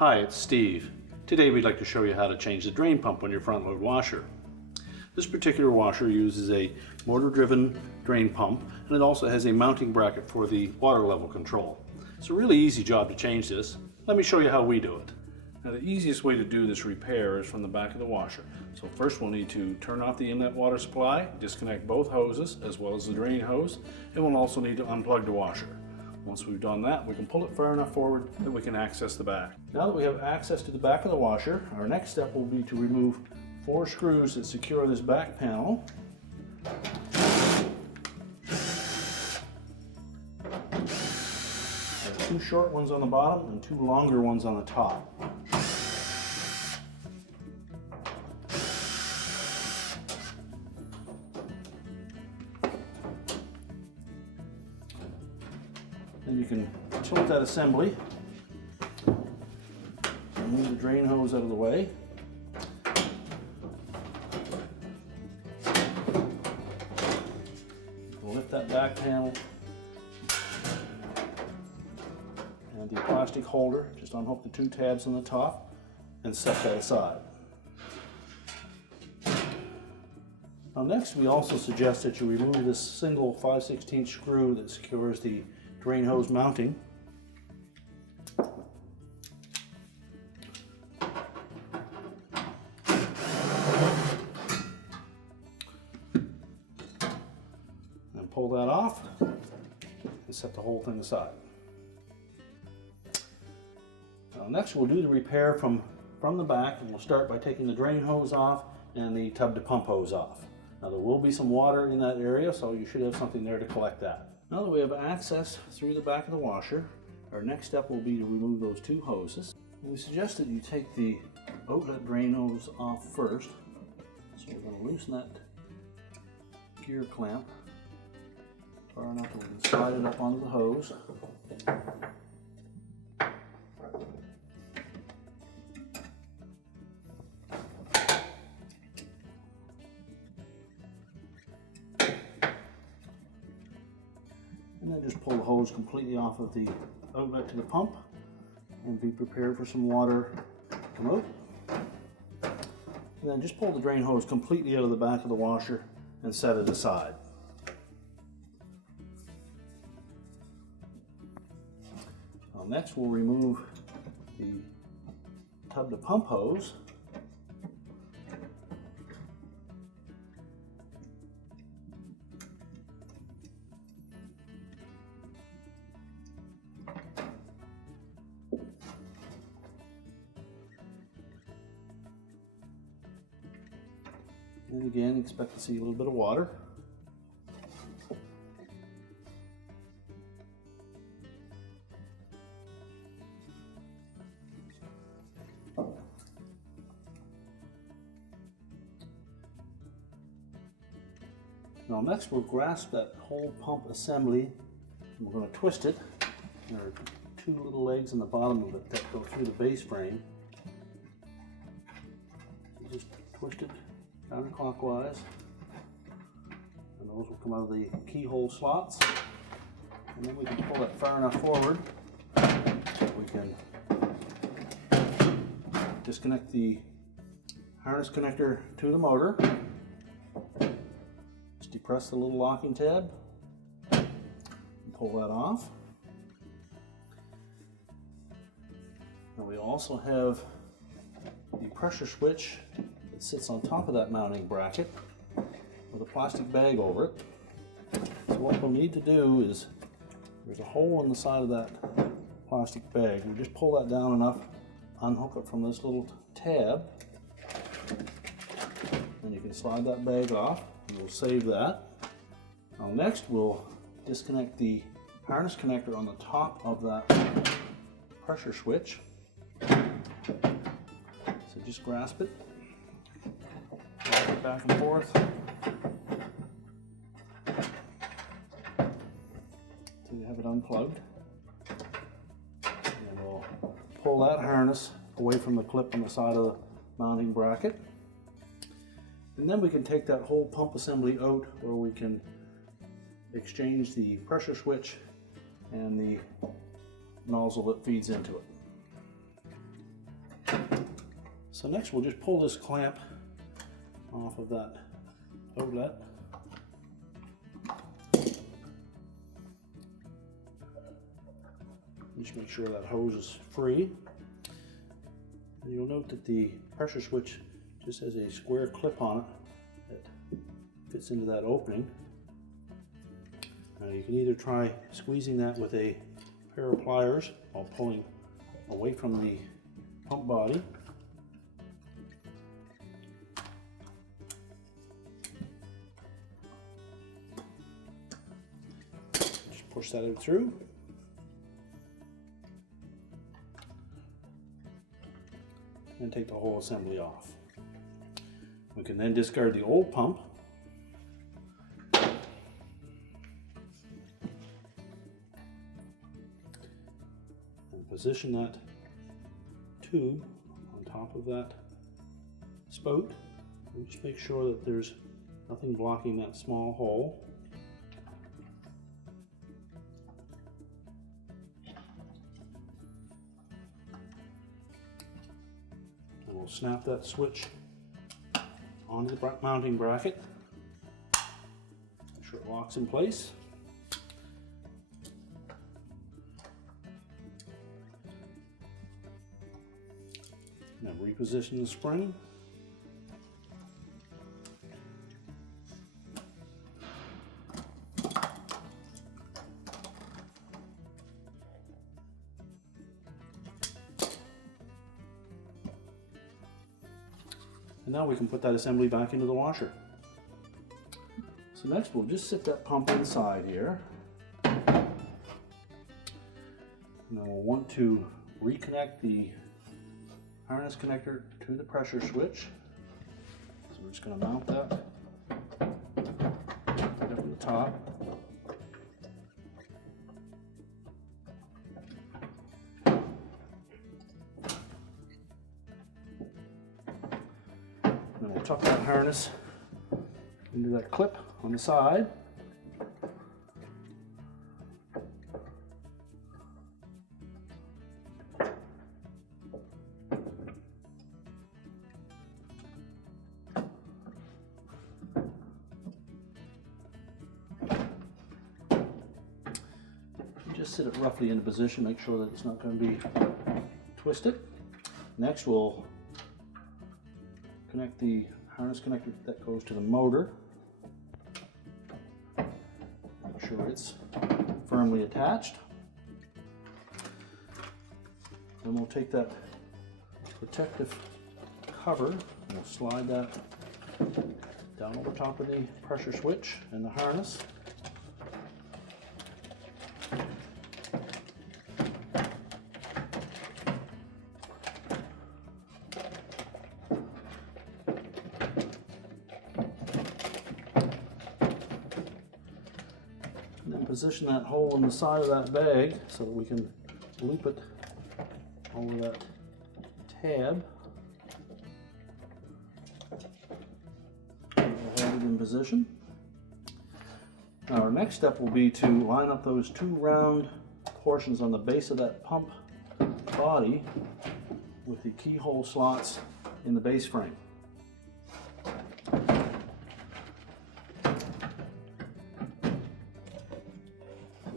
Hi, it's Steve. Today we'd like to show you how to change the drain pump on your front load washer. This particular washer uses a motor-driven drain pump, and it also has a mounting bracket for the water level control. It's a really easy job to change this. Let me show you how we do it. Now, the easiest way to do this repair is from the back of the washer. So first we'll need to turn off the inlet water supply, disconnect both hoses as well as the drain hose, and we'll also need to unplug the washer. Once we've done that, we can pull it far enough forward that we can access the back. Now that we have access to the back of the washer, our next step will be to remove 4 screws that secure this back panel. There are 2 short ones on the bottom and 2 longer ones on the top. Then you can tilt that assembly, move the drain hose out of the way. Lift that back panel and the plastic holder, just unhook the 2 tabs on the top and set that aside. Now next, we also suggest that you remove this single 5/16 screw that secures the drain hose mounting. And pull that off and set the whole thing aside. Now next we'll do the repair from the back, and we'll start by taking the drain hose off and the tub to pump hose off. Now there will be some water in that area, so you should have something there to collect that. Now that we have access through the back of the washer, our next step will be to remove those 2 hoses. We suggest that you take the outlet drain hose off first. So we're going to loosen that gear clamp far enough that we can slide it up onto the hose. And then just pull the hose completely off of the outlet to the pump and be prepared for some water to come out. And then just pull the drain hose completely out of the back of the washer and set it aside. Now next we'll remove the tub to pump hose. And again, expect to see a little bit of water. Now next we'll grasp that whole pump assembly and we're going to twist it. There are 2 little legs on the bottom of it that go through the base frame. So just twist it counterclockwise, and those will come out of the keyhole slots, and then we can pull that far enough forward that we can disconnect the harness connector to the motor. Just depress the little locking tab and pull that off. And we also have the pressure switch that sits on top of that mounting bracket with a plastic bag over it. So what we'll need to do is, there's a hole in the side of that plastic bag. We just pull that down enough, unhook it from this little tab, and you can slide that bag off, and we'll save that. Now next we'll disconnect the harness connector on the top of that pressure switch. So just grasp it, rock it back and forth until you have it unplugged. And we'll pull that harness away from the clip on the side of the mounting bracket. And then we can take that whole pump assembly out, where we can exchange the pressure switch and the nozzle that feeds into it. So next we'll just pull this clamp off of that outlet. Just make sure that hose is free. And you'll note that the pressure switch just has a square clip on it that fits into that opening. Now you can either try squeezing that with a pair of pliers while pulling away from the pump body. Just push that out through. And take the whole assembly off. We can then discard the old pump and position that tube on top of that spout, and just make sure that there's nothing blocking that small hole. And we'll snap that switch onto the mounting bracket. Make sure it locks in place. Now reposition the spring. And now we can put that assembly back into the washer. So next we'll just sit that pump inside here. And then we'll want to reconnect the harness connector to the pressure switch. So we're just going to mount that right up at the top. Then we'll tuck that harness into that clip on the side. Just sit it roughly into position, make sure that it's not going to be twisted. Next we'll connect the harness connector that goes to the motor. Make sure it's firmly attached. Then we'll take that protective cover and we'll slide that down over top of the pressure switch and the harness. And then position that hole in the side of that bag so that we can loop it over that tab. We'll hold it in position. Now our next step will be to line up those two round portions on the base of that pump body with the keyhole slots in the base frame.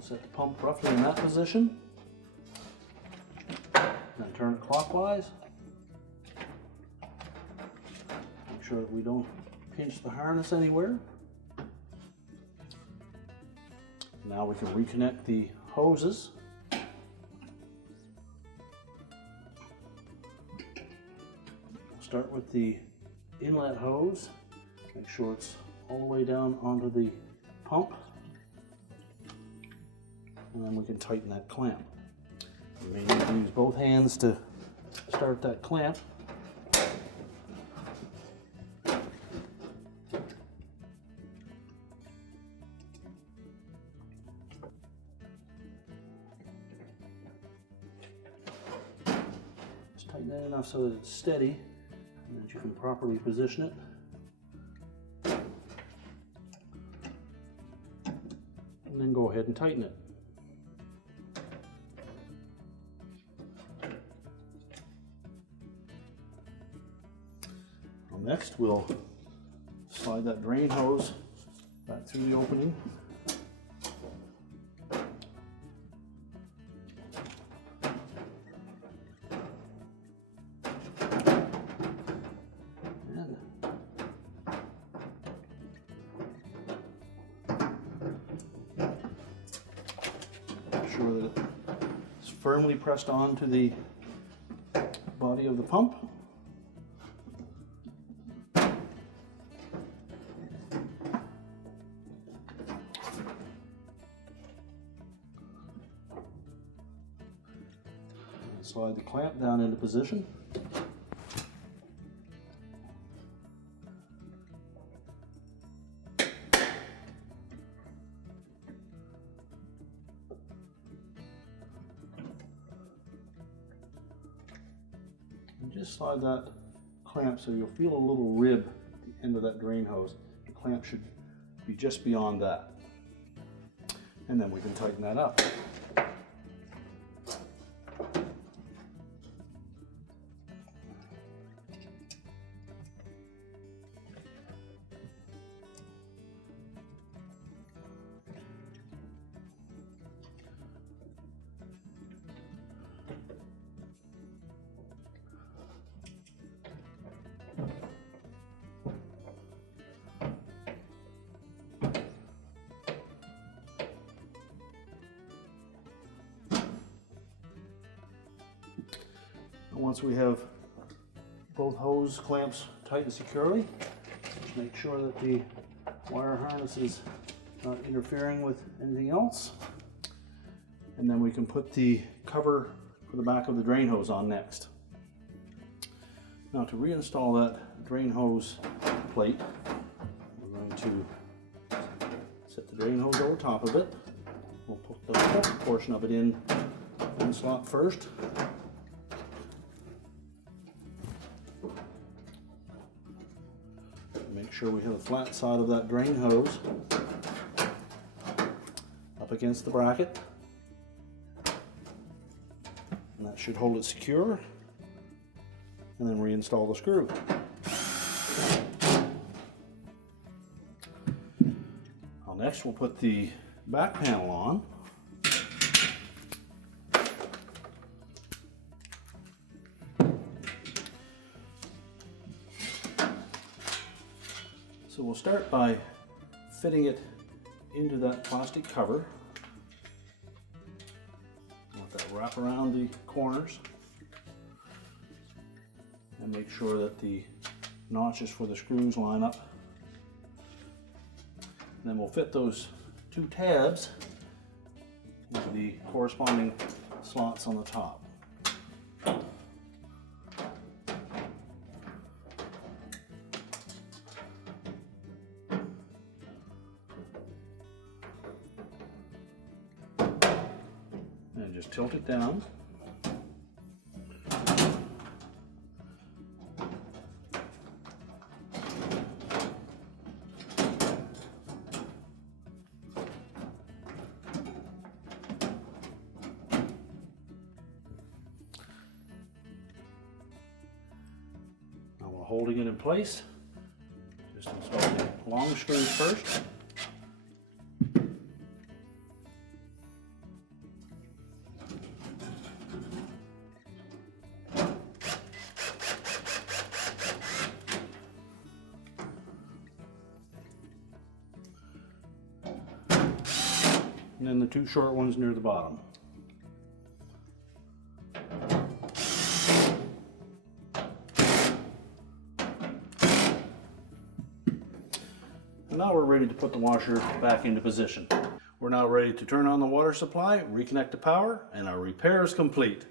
Set the pump roughly in that position, then turn it clockwise. Make sure that we don't pinch the harness anywhere. Now we can reconnect the hoses. Start with the inlet hose. Make sure it's all the way down onto the pump. And then we can tighten that clamp. You may need to use both hands to start that clamp. Just tighten that enough so that it's steady and that you can properly position it. And then go ahead and tighten it. Next, we'll slide that drain hose back through the opening. And make sure that it's firmly pressed onto the body of the pump. Slide the clamp down into position. And just slide that clamp so you'll feel a little rib at the end of that drain hose. The clamp should be just beyond that. And then we can tighten that up. Once we have both hose clamps tightened securely, just make sure that the wire harness is not interfering with anything else. And then we can put the cover for the back of the drain hose on next. Now to reinstall that drain hose plate, we're going to set the drain hose over top of it. We'll put the top portion of it in one slot first. Make sure we have the flat side of that drain hose up against the bracket. And that should hold it secure. And then reinstall the screw. Now next we'll put the back panel on. So we'll start by fitting it into that plastic cover. Let that wrap around the corners and make sure that the notches for the screws line up. And then we'll fit those two tabs into the corresponding slots on the top. And just tilt it down. Now we're holding it in place. Just install the long screws first. And then the two short ones near the bottom. And now we're ready to put the washer back into position. We're now ready to turn on the water supply, reconnect the power, and our repair is complete.